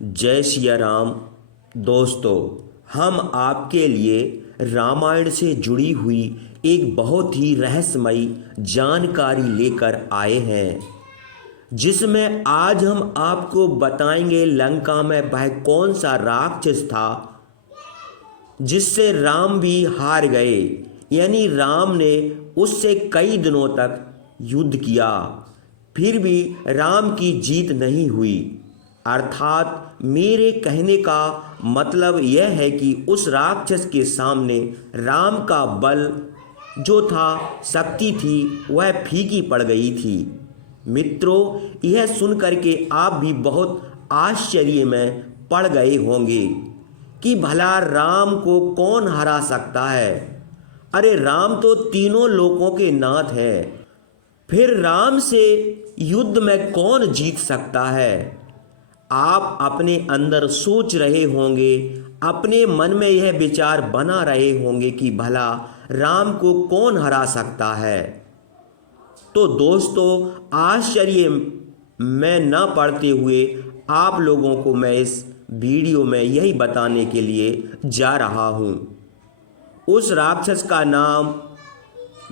जय सिया राम। दोस्तों, हम आपके लिए रामायण से जुड़ी हुई एक बहुत ही रहस्यमयी जानकारी लेकर आए हैं, जिसमें आज हम आपको बताएंगे लंका में वह कौन सा राक्षस था जिससे राम भी हार गए। यानी राम ने उससे कई दिनों तक युद्ध किया, फिर भी राम की जीत नहीं हुई। अर्थात मेरे कहने का मतलब यह है कि उस राक्षस के सामने राम का बल जो था, शक्ति थी, वह फीकी पड़ गई थी। मित्रों, यह सुनकर के आप भी बहुत आश्चर्य में पड़ गए होंगे कि भला राम को कौन हरा सकता है। अरे राम तो तीनों लोकों के नाथ है, फिर राम से युद्ध में कौन जीत सकता है। आप अपने अंदर सोच रहे होंगे, अपने मन में यह विचार बना रहे होंगे कि भला राम को कौन हरा सकता है। तो दोस्तों, आश्चर्य में न पड़ते हुए आप लोगों को मैं इस वीडियो में यही बताने के लिए जा रहा हूँ। उस राक्षस का नाम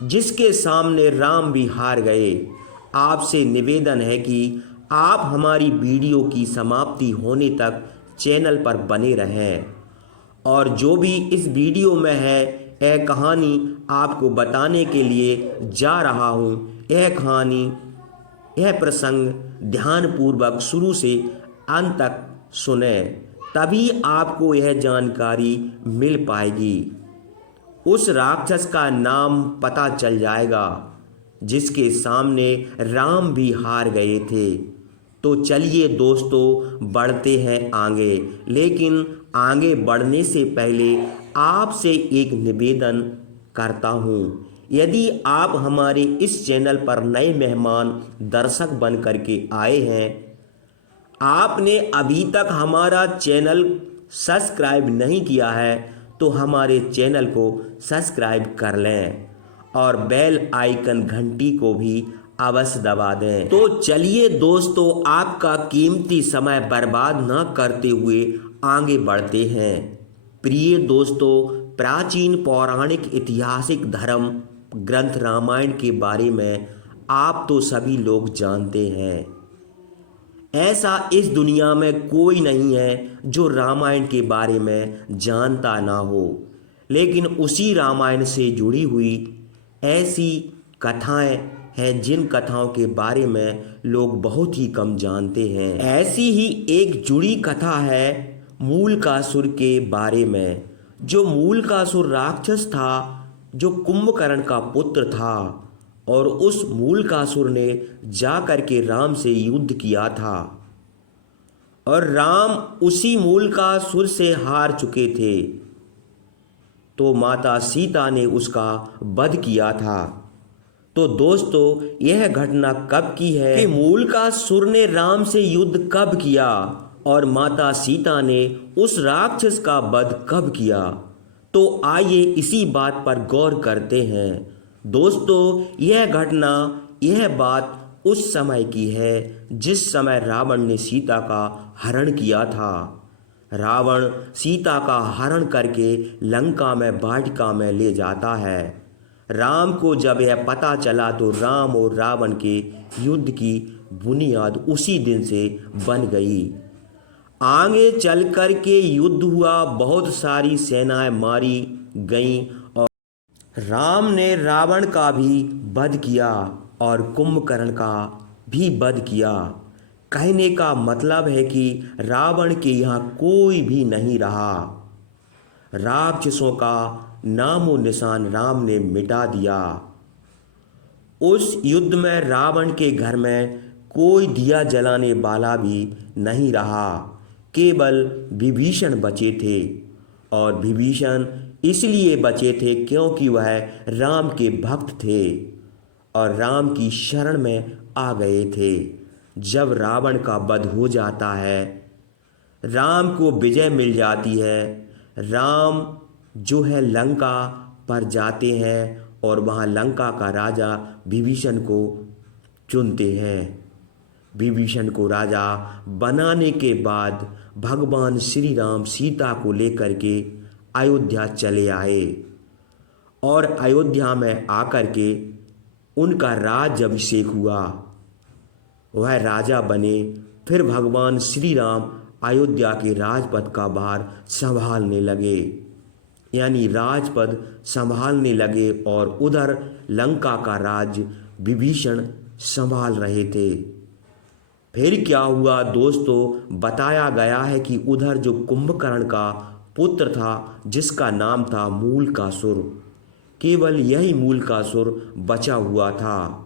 जिसके सामने राम भी हार गए। आपसे निवेदन है कि आप हमारी वीडियो की समाप्ति होने तक चैनल पर बने रहें, और जो भी इस वीडियो में है यह कहानी आपको बताने के लिए जा रहा हूँ। यह कहानी, यह प्रसंग ध्यानपूर्वक शुरू से अंत तक सुने, तभी आपको यह जानकारी मिल पाएगी। उस राक्षस का नाम पता चल जाएगा जिसके सामने राम भी हार गए थे। तो चलिए दोस्तों, बढ़ते हैं आगे। लेकिन आगे बढ़ने से पहले आपसे एक निवेदन करता हूँ। यदि आप हमारे इस चैनल पर नए मेहमान दर्शक बन करके आए हैं, आपने अभी तक हमारा चैनल सब्सक्राइब नहीं किया है, तो हमारे चैनल को सब्सक्राइब कर लें और बेल आइकन घंटी को भी अवश्य दबा दें। तो चलिए दोस्तों, आपका कीमती समय बर्बाद न करते हुए आगे बढ़ते हैं। प्रिय दोस्तों, प्राचीन पौराणिक ऐतिहासिक धर्म ग्रंथ रामायण के बारे में आप तो सभी लोग जानते हैं। ऐसा इस दुनिया में कोई नहीं है जो रामायण के बारे में जानता ना हो। लेकिन उसी रामायण से जुड़ी हुई ऐसी कथाएं हैं जिन कथाओं के बारे में लोग बहुत ही कम जानते हैं। ऐसी ही एक जुड़ी कथा है मूलकासुर के बारे में। जो मूलकासुर राक्षस था, जो कुंभकर्ण का पुत्र था, और उस मूलकासुर ने जाकर के राम से युद्ध किया था, और राम उसी मूलकासुर से हार चुके थे। तो माता सीता ने उसका वध किया था। तो दोस्तों, यह घटना कब की है कि मूलकासुर ने राम से युद्ध कब किया और माता सीता ने उस राक्षस का वध कब किया। तो आइए इसी बात पर गौर करते हैं। दोस्तों, यह घटना, यह बात उस समय की है जिस समय रावण ने सीता का हरण किया था। रावण सीता का हरण करके लंका में वाटिका में ले जाता है। राम को जब यह पता चला तो राम और रावण के युद्ध की बुनियाद उसी दिन से बन गई। आगे चल कर के युद्ध हुआ, बहुत सारी सेनाएं मारी गईं, और राम ने रावण का भी वध किया और कुंभकर्ण का भी वध किया। कहने का मतलब है कि रावण के यहाँ कोई भी नहीं रहा। राक्षसों का नामो निशान राम ने मिटा दिया। उस युद्ध में रावण के घर में कोई दिया जलाने वाला भी नहीं रहा, केवल विभीषण बचे थे। और विभीषण इसलिए बचे थे क्योंकि वह राम के भक्त थे और राम की शरण में आ गए थे। जब रावण का वध हो जाता है, राम को विजय मिल जाती है, राम जो है लंका पर जाते हैं और वहाँ लंका का राजा विभीषण को चुनते हैं। विभीषण को राजा बनाने के बाद भगवान श्री राम सीता को लेकर के अयोध्या चले आए और अयोध्या में आकर के उनका राज्याभिषेक हुआ, वह राजा बने। फिर भगवान श्री राम अयोध्या के राजपद का भार संभालने लगे, यानी राजपद संभालने लगे और उधर लंका का राज्य विभीषण संभाल रहे थे। फिर क्या हुआ दोस्तों, बताया गया है कि उधर जो कुंभकर्ण का पुत्र था जिसका नाम था मूलकासुर, केवल यही मूलकासुर बचा हुआ था।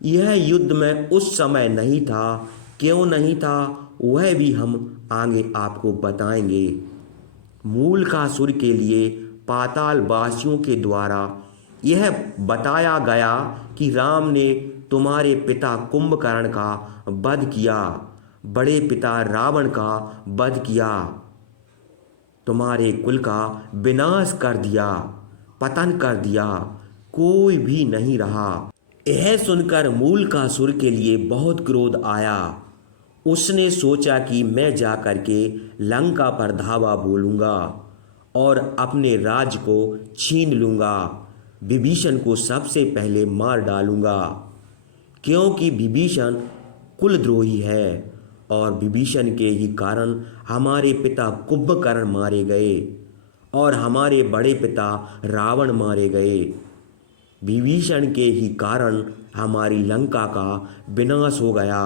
यह युद्ध में उस समय नहीं था, क्यों नहीं था वह भी हम आगे आपको बताएंगे। मूलकासुर के लिए पाताल वासियों के द्वारा यह बताया गया कि राम ने तुम्हारे पिता कुंभकर्ण का वध किया, बड़े पिता रावण का वध किया, तुम्हारे कुल का विनाश कर दिया, पतन कर दिया, कोई भी नहीं रहा। यह सुनकर मूलकासुर के लिए बहुत क्रोध आया। उसने सोचा कि मैं जाकर के लंका पर धावा बोलूँगा और अपने राज्य को छीन लूँगा, विभीषण को सबसे पहले मार डालूँगा, क्योंकि विभीषण कुलद्रोही है और विभीषण के ही कारण हमारे पिता कुंभकर्ण मारे गए और हमारे बड़े पिता रावण मारे गए। विभीषण के ही कारण हमारी लंका का विनाश हो गया।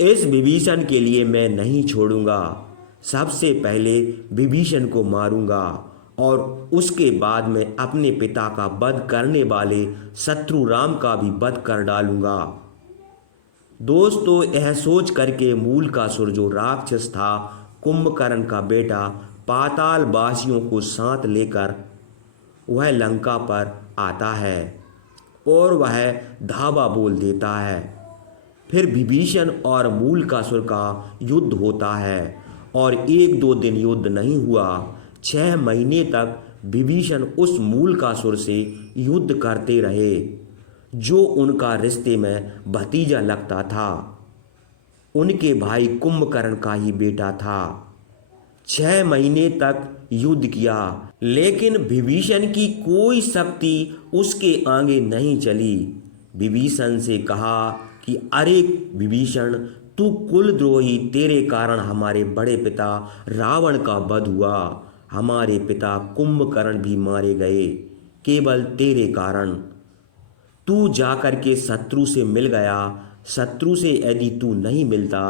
इस विभीषण के लिए मैं नहीं छोड़ूंगा, सबसे पहले विभीषण को मारूंगा और उसके बाद मैं अपने पिता का वध करने वाले शत्रु राम का भी वध कर डालूंगा। दोस्तों, यह सोच करके मूलकासुर जो राक्षस था, कुंभकर्ण का बेटा, पाताल वासियों को साथ लेकर वह लंका पर आता है और वह धावा बोल देता है। फिर विभीषण और मूलकासुर का युद्ध होता है और 1-2 दिन युद्ध नहीं हुआ, 6 महीने तक विभीषण उस मूलकासुर से युद्ध करते रहे जो उनका रिश्ते में भतीजा लगता था, उनके भाई कुंभकर्ण का ही बेटा था। 6 महीने तक युद्ध किया, लेकिन विभीषण की कोई शक्ति उसके आगे नहीं चली। विभीषण से कहा कि अरे विभीषण, तू कुलद्रोही, तेरे कारण हमारे बड़े पिता रावण का वध हुआ, हमारे पिता कुंभकर्ण भी मारे गए, केवल तेरे कारण। तू जाकर के शत्रु से मिल गया, शत्रु से यदि तू नहीं मिलता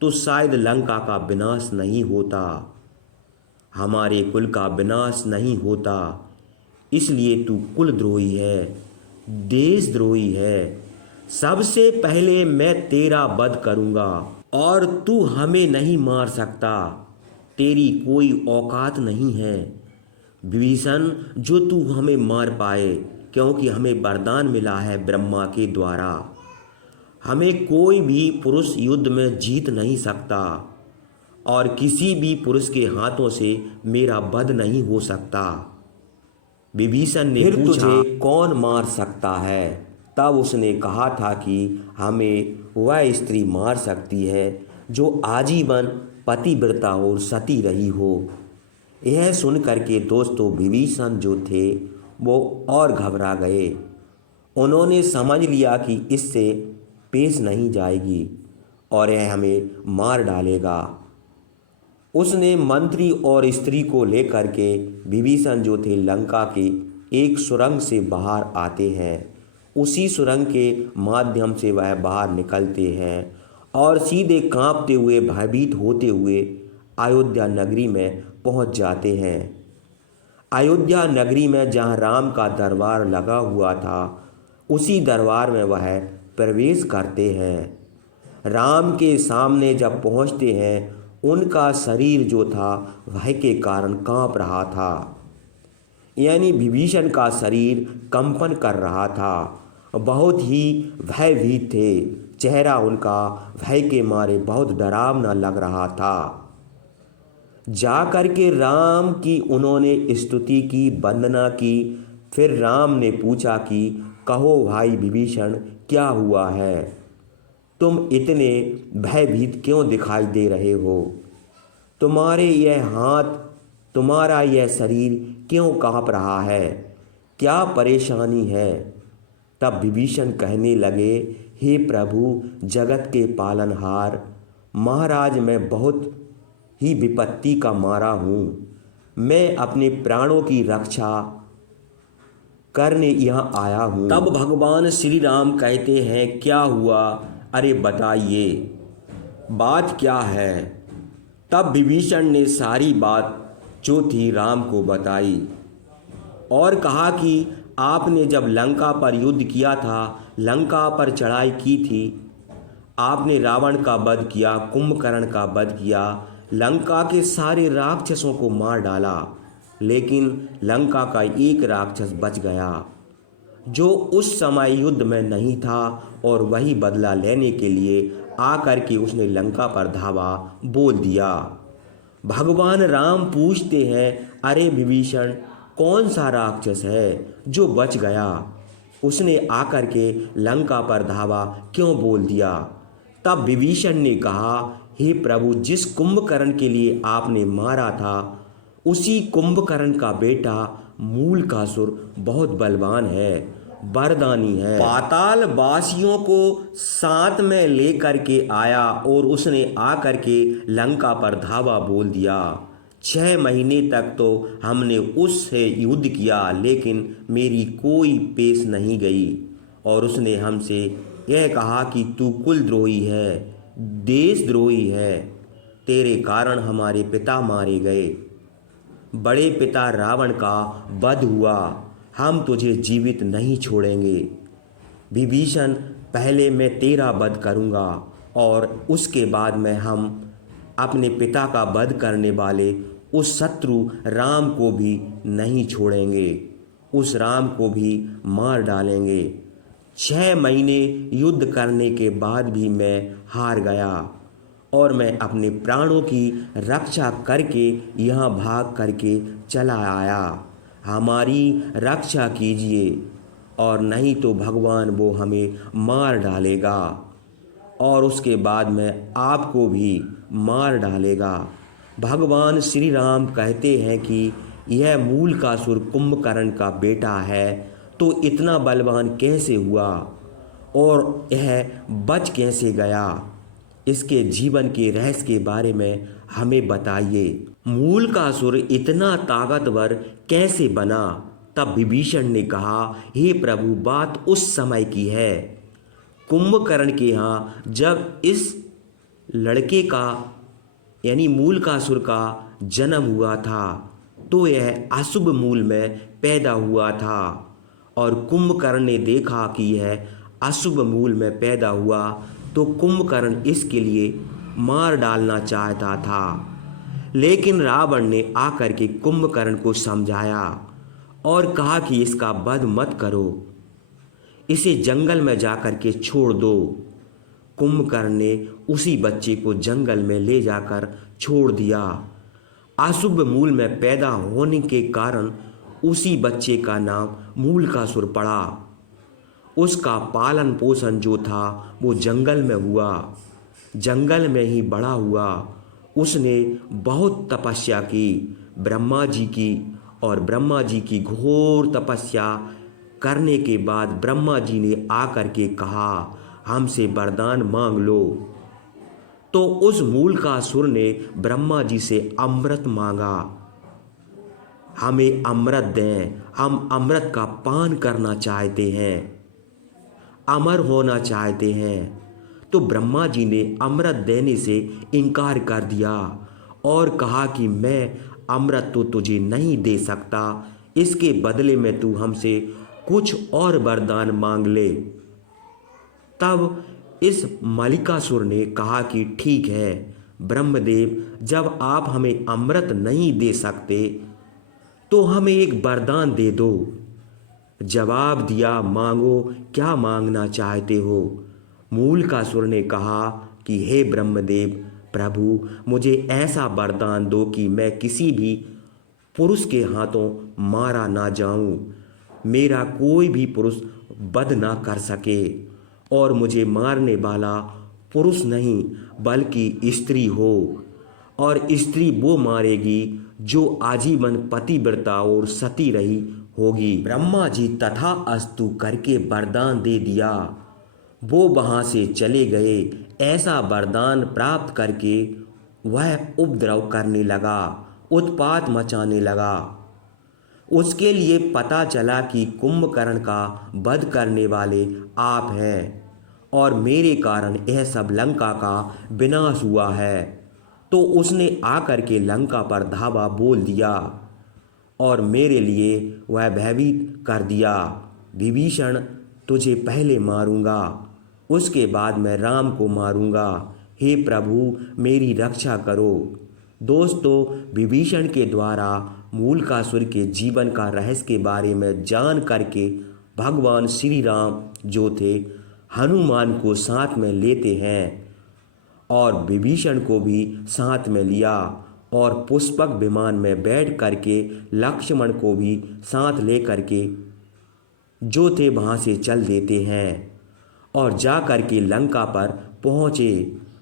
तो शायद लंका का विनाश नहीं होता, हमारे कुल का विनाश नहीं होता। इसलिए तू कुलद्रोही है, देशद्रोही है। सबसे पहले मैं तेरा वध करूंगा और तू हमें नहीं मार सकता, तेरी कोई औकात नहीं है विभीषण जो तू हमें मार पाए, क्योंकि हमें वरदान मिला है ब्रह्मा के द्वारा। हमें कोई भी पुरुष युद्ध में जीत नहीं सकता और किसी भी पुरुष के हाथों से मेरा वध नहीं हो सकता। विभीषण ने पूछा, तुझे कौन मार सकता है? तब उसने कहा था कि हमें वह स्त्री मार सकती है जो आजीवन पतिव्रता और सती रही हो। यह सुन करके दोस्तों विभीषण जो थे वो और घबरा गए। उन्होंने समझ लिया कि इससे पेश नहीं जाएगी और यह हमें मार डालेगा। उसने मंत्री और स्त्री को लेकर के विभीषण जो थे लंका के एक सुरंग से बाहर आते हैं। उसी सुरंग के माध्यम से वह बाहर निकलते हैं और सीधे कांपते हुए, भयभीत होते हुए अयोध्या नगरी में पहुंच जाते हैं। अयोध्या नगरी में जहां राम का दरबार लगा हुआ था, उसी दरबार में वह प्रवेश करते हैं। राम के सामने जब पहुंचते हैं, उनका शरीर जो था भय के कारण कांप रहा था, यानी विभीषण का शरीर कंपन कर रहा था, बहुत ही भयभीत थे, चेहरा उनका भय के मारे बहुत डरावना लग रहा था। जाकर के राम की उन्होंने स्तुति की, वंदना की। फिर राम ने पूछा कि कहो भाई विभीषण, क्या हुआ है? तुम इतने भयभीत क्यों दिखाई दे रहे हो? तुम्हारे यह हाथ, तुम्हारा यह शरीर क्यों काँप रहा है? क्या परेशानी है? तब विभीषण कहने लगे, हे प्रभु, जगत के पालनहार महाराज, मैं बहुत ही विपत्ति का मारा हूँ। मैं अपने प्राणों की रक्षा करने यहाँ आया हूँ। तब भगवान श्री राम कहते हैं, क्या हुआ? अरे बताइए, बात क्या है? तब विभीषण ने सारी बात जो थी राम को बताई और कहा कि आपने जब लंका पर युद्ध किया था, लंका पर चढ़ाई की थी, आपने रावण का वध किया, कुंभकर्ण का वध किया, लंका के सारे राक्षसों को मार डाला, लेकिन लंका का एक राक्षस बच गया जो उस समय युद्ध में नहीं था, और वही बदला लेने के लिए आकर के उसने लंका पर धावा बोल दिया। भगवान राम पूछते हैं, अरे विभीषण, कौन सा राक्षस है जो बच गया? उसने आकर के लंका पर धावा क्यों बोल दिया? तब विभीषण ने कहा, हे प्रभु, जिस कुंभकर्ण के लिए आपने मारा था, उसी कुंभकर्ण का बेटा मूलकासुर बहुत बलवान है, वरदानी है। पाताल वासियों को साथ में लेकर के आया और उसने आकर के लंका पर धावा बोल दिया। 6 महीने तक तो हमने उससे युद्ध किया, लेकिन मेरी कोई पेश नहीं गई, और उसने हमसे यह कहा कि तू कुलद्रोही है, देशद्रोही है, तेरे कारण हमारे पिता मारे गए, बड़े पिता रावण का वध हुआ, हम तुझे जीवित नहीं छोड़ेंगे। विभीषण, पहले मैं तेरा वध करूँगा और उसके बाद में हम अपने पिता का वध करने वाले उस शत्रु राम को भी नहीं छोड़ेंगे, उस राम को भी मार डालेंगे। 6 महीने युद्ध करने के बाद भी मैं हार गया, और मैं अपने प्राणों की रक्षा करके यहाँ भाग करके चला आया। हमारी रक्षा कीजिए, और नहीं तो भगवान वो हमें मार डालेगा, और उसके बाद में आपको भी मार डालेगा। भगवान श्री राम कहते हैं कि यह मूलकासुर कुंभकर्ण का बेटा है, तो इतना बलवान कैसे हुआ और यह बच कैसे गया? इसके जीवन के रहस्य के बारे में हमें बताइए। मूलकासुर इतना ताकतवर कैसे बना? तब विभीषण ने कहा, हे प्रभु, बात उस समय की है, कुंभकर्ण के यहाँ जब इस लड़के का यानी मूलकासुर का जन्म हुआ था, तो यह अशुभ मूल में पैदा हुआ था, और कुंभकर्ण ने देखा कि यह अशुभ मूल में पैदा हुआ, तो कुंभकर्ण इसके लिए मार डालना चाहता था। लेकिन रावण ने आकर के कुंभकर्ण को समझाया और कहा कि इसका वध मत करो, इसे जंगल में जाकर के छोड़ दो। कुंभकर्ण ने उसी बच्चे को जंगल में ले जाकर छोड़ दिया। अशुभ मूल में पैदा होने के कारण उसी बच्चे का नाम मूलकासुर पड़ा। उसका पालन पोषण जो था वो जंगल में हुआ, जंगल में ही बड़ा हुआ। उसने बहुत तपस्या की, ब्रह्मा जी की, और ब्रह्मा जी की घोर तपस्या करने के बाद ब्रह्मा जी ने आकर के कहा, हमसे वरदान मांग लो। तो उस मूलकासुर ने ब्रह्मा जी से अमृत मांगा, हमें अमृत दें, हम अमृत का पान करना चाहते हैं, अमर होना चाहते हैं। तो ब्रह्मा जी ने अमृत देने से इनकार कर दिया और कहा कि मैं अमृत तो तुझे नहीं दे सकता, इसके बदले में तू हमसे कुछ और वरदान मांग ले। तब इस मलिकासुर ने कहा कि ठीक है ब्रह्मदेव, जब आप हमें अमृत नहीं दे सकते तो हमें एक वरदान दे दो। जवाब दिया, मांगो, क्या मांगना चाहते हो? मूलकासुर ने कहा कि हे ब्रह्मदेव प्रभु, मुझे ऐसा वरदान दो कि मैं किसी भी पुरुष के हाथों मारा ना जाऊं, मेरा कोई भी पुरुष वध ना कर सके, और मुझे मारने वाला पुरुष नहीं बल्कि स्त्री हो, और स्त्री वो मारेगी जो आजीवन पतिव्रता और सती रही होगी। ब्रह्मा जी तथास्तु करके वरदान दे दिया। वो वहाँ से चले गए। ऐसा वरदान प्राप्त करके वह उपद्रव करने लगा, उत्पात मचाने लगा। उसके लिए पता चला कि कुंभकर्ण का वध करने वाले आप हैं और मेरे कारण यह सब लंका का विनाश हुआ है। तो उसने आकर के लंका पर धावा बोल दिया और मेरे लिए वह भयभीत कर दिया। विभीषण, तुझे पहले मारूंगा, उसके बाद मैं राम को मारूंगा। हे प्रभु, मेरी रक्षा करो। दोस्तों, विभीषण के द्वारा मूलकासुर के जीवन का रहस्य के बारे में जान करके भगवान श्री राम जो थे हनुमान को साथ में लेते हैं और विभीषण को भी साथ में लिया और पुष्पक विमान में बैठ करके लक्ष्मण को भी साथ ले करके जो थे वहाँ से चल देते हैं और जा करके लंका पर पहुँचे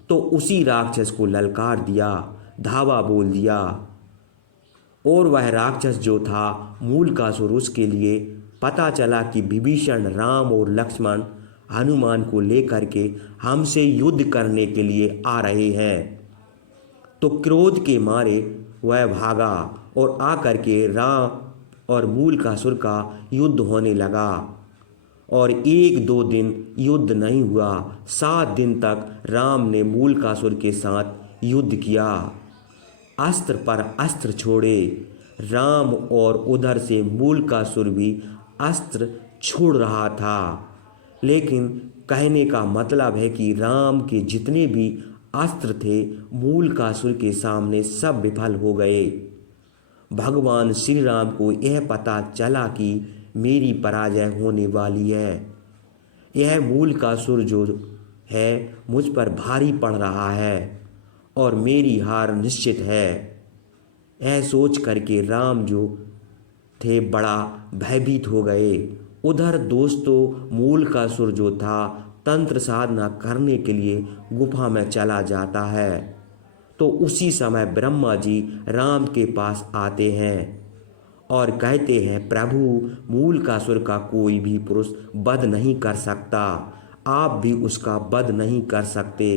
तो उसी राक्षस को ललकार दिया, धावा बोल दिया। और वह राक्षस जो था मूलकासुर, उसके लिए पता चला कि विभीषण, राम और लक्ष्मण हनुमान को लेकर के हमसे युद्ध करने के लिए आ रहे हैं। तो क्रोध के मारे वह भागा और आकर के राम और मूलकासुर का युद्ध होने लगा। और 1-2 दिन युद्ध नहीं हुआ, 7 दिन तक राम ने मूलकासुर के साथ युद्ध किया। अस्त्र पर अस्त्र छोड़े राम और उधर से मूलकासुर भी अस्त्र छोड़ रहा था। लेकिन कहने का मतलब है कि राम के जितने भी अस्त्र थे मूलकासुर के सामने सब विफल हो गए। भगवान श्री राम को यह पता चला कि मेरी पराजय होने वाली है, यह मूलकासुर जो है मुझ पर भारी पड़ रहा है और मेरी हार निश्चित है। यह सोच करके राम जो थे बड़ा भयभीत हो गए। उधर दोस्तों, मूलकासुर जो था तंत्र साधना करने के लिए गुफा में चला जाता है। तो उसी समय ब्रह्मा जी राम के पास आते हैं और कहते हैं, प्रभु, मूलकासुर का कोई भी पुरुष वध नहीं कर सकता, आप भी उसका वध नहीं कर सकते।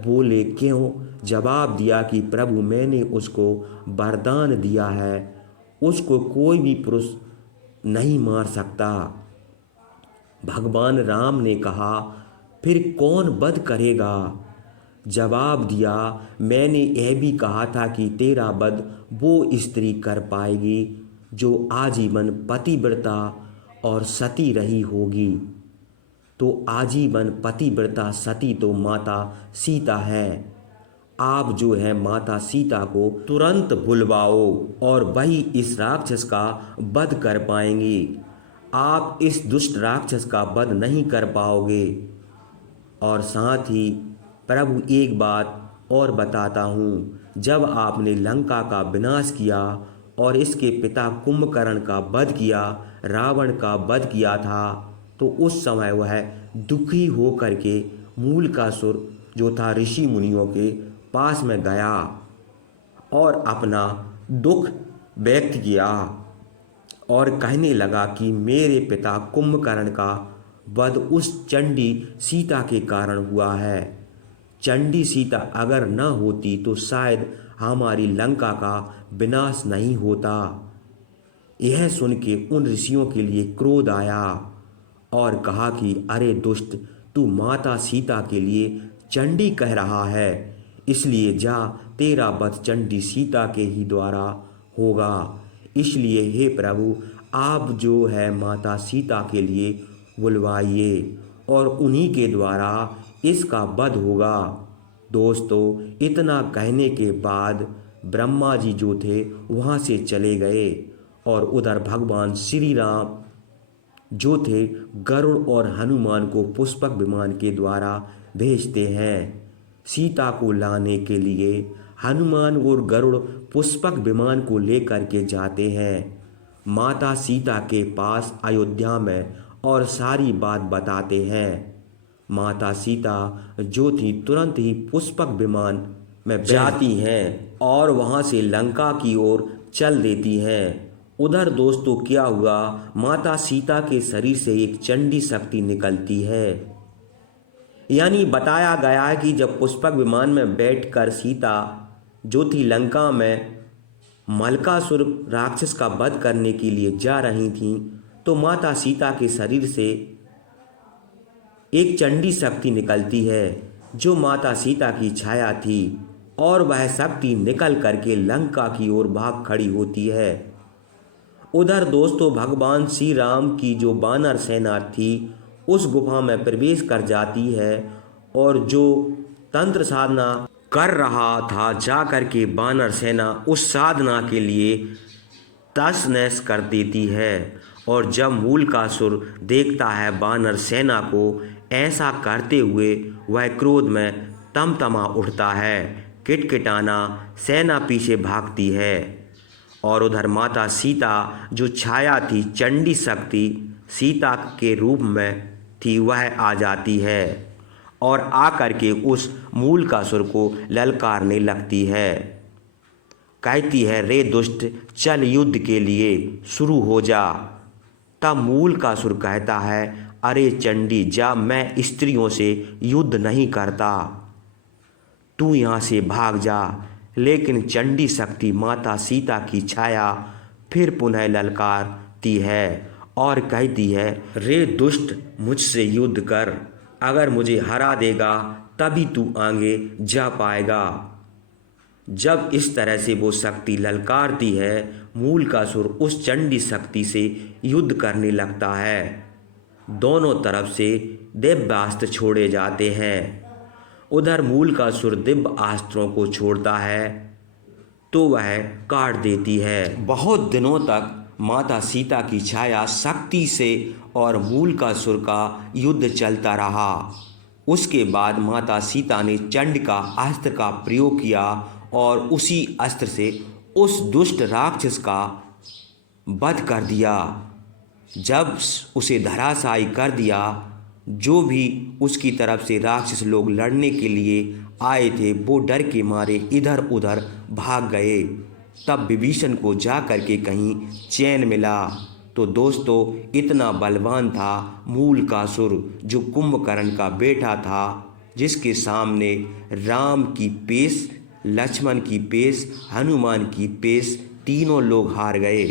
बोले, क्यों? जवाब दिया कि प्रभु, मैंने उसको वरदान दिया है, उसको कोई भी पुरुष नहीं मार सकता। भगवान राम ने कहा, फिर कौन वध करेगा? जवाब दिया, मैंने यह भी कहा था कि तेरा वध वो स्त्री कर पाएगी जो आजीवन पतिव्रता और सती रही होगी। तो आजीवन पतिव्रता सती तो माता सीता है। आप जो है माता सीता को तुरंत बुलवाओ और वही इस राक्षस का वध कर पाएंगी। आप इस दुष्ट राक्षस का वध नहीं कर पाओगे। और साथ ही प्रभु, एक बात और बताता हूँ, जब आपने लंका का विनाश किया और इसके पिता कुंभकर्ण का वध किया, रावण का वध किया था, तो उस समय वह दुखी हो करके मूलकासुर जो था ऋषि मुनियों के पास में गया और अपना दुख व्यक्त किया और कहने लगा कि मेरे पिता कुंभकर्ण का वध उस चंडी सीता के कारण हुआ है। चंडी सीता अगर न होती तो शायद हमारी लंका का विनाश नहीं होता। यह सुन के उन ऋषियों के लिए क्रोध आया और कहा कि अरे दुष्ट, तू माता सीता के लिए चंडी कह रहा है, इसलिए जा, तेरा वध चंडी सीता के ही द्वारा होगा। इसलिए हे प्रभु, आप जो है माता सीता के लिए बुलवाइए और उन्हीं के द्वारा इसका वध होगा। दोस्तों, इतना कहने के बाद ब्रह्मा जी जो थे वहाँ से चले गए और उधर भगवान श्री राम जो थे गरुड़ और हनुमान को पुष्पक विमान के द्वारा भेजते हैं सीता को लाने के लिए। हनुमान और गरुड़ पुष्पक विमान को लेकर के जाते हैं माता सीता के पास अयोध्या में और सारी बात बताते हैं। माता सीता जो थी तुरंत ही पुष्पक विमान में जाती हैं और वहाँ से लंका की ओर चल देती हैं। उधर दोस्तों क्या हुआ, माता सीता के शरीर से एक चंडी शक्ति निकलती है। यानी बताया गया है कि जब पुष्पक विमान में बैठकर सीता जो थी लंका में मलकासुर राक्षस का वध करने के लिए जा रही थीं, तो माता सीता के शरीर से एक चंडी शक्ति निकलती है जो माता सीता की छाया थी, और वह शक्ति निकल करके लंका की ओर भाग खड़ी होती है। उधर दोस्तों भगवान श्री राम की जो वानर सेना थी उस गुफा में प्रवेश कर जाती है, और जो तंत्र साधना कर रहा था जा कर के वानर सेना उस साधना के लिए तस नस कर देती है। और जब मूलकासुर देखता है वानर सेना को ऐसा करते हुए, वह क्रोध में तमतमा उठता है, किटकिटाना सेना पीछे भागती है। और उधर माता सीता जो छाया थी चंडी शक्ति सीता के रूप में थी, वह आ जाती है और आकर के उस मूलकासुर को ललकारने लगती है। कहती है, रे दुष्ट चल युद्ध के लिए शुरू हो जा। तब मूलकासुर कहता है, अरे चंडी जा, मैं स्त्रियों से युद्ध नहीं करता, तू यहाँ से भाग जा। लेकिन चंडी शक्ति माता सीता की छाया फिर पुनः ललकारती है और कहती है, रे दुष्ट मुझसे युद्ध कर, अगर मुझे हरा देगा तभी तू आगे जा पाएगा। जब इस तरह से वो शक्ति ललकारती है, मूलकासुर उस चंडी शक्ति से युद्ध करने लगता है। दोनों तरफ से दिव्यास्त्र छोड़े जाते हैं। उधर मूलकासुर दिव्य अस्त्रों को छोड़ता है तो वह काट देती है। बहुत दिनों तक माता सीता की छाया शक्ति से और मूलकासुर का युद्ध चलता रहा। उसके बाद माता सीता ने चंड का अस्त्र का प्रयोग किया और उसी अस्त्र से उस दुष्ट राक्षस का वध कर दिया। जब उसे धराशायी कर दिया, जो भी उसकी तरफ से राक्षस लोग लड़ने के लिए आए थे वो डर के मारे इधर उधर भाग गए। तब विभीषण को जा कर के कहीं चैन मिला। तो दोस्तों इतना बलवान था मूलकासुर, जो कुंभकर्ण का बेटा था, जिसके सामने राम की पेश, लक्ष्मण की पेश, हनुमान की पेश तीनों लोग हार गए।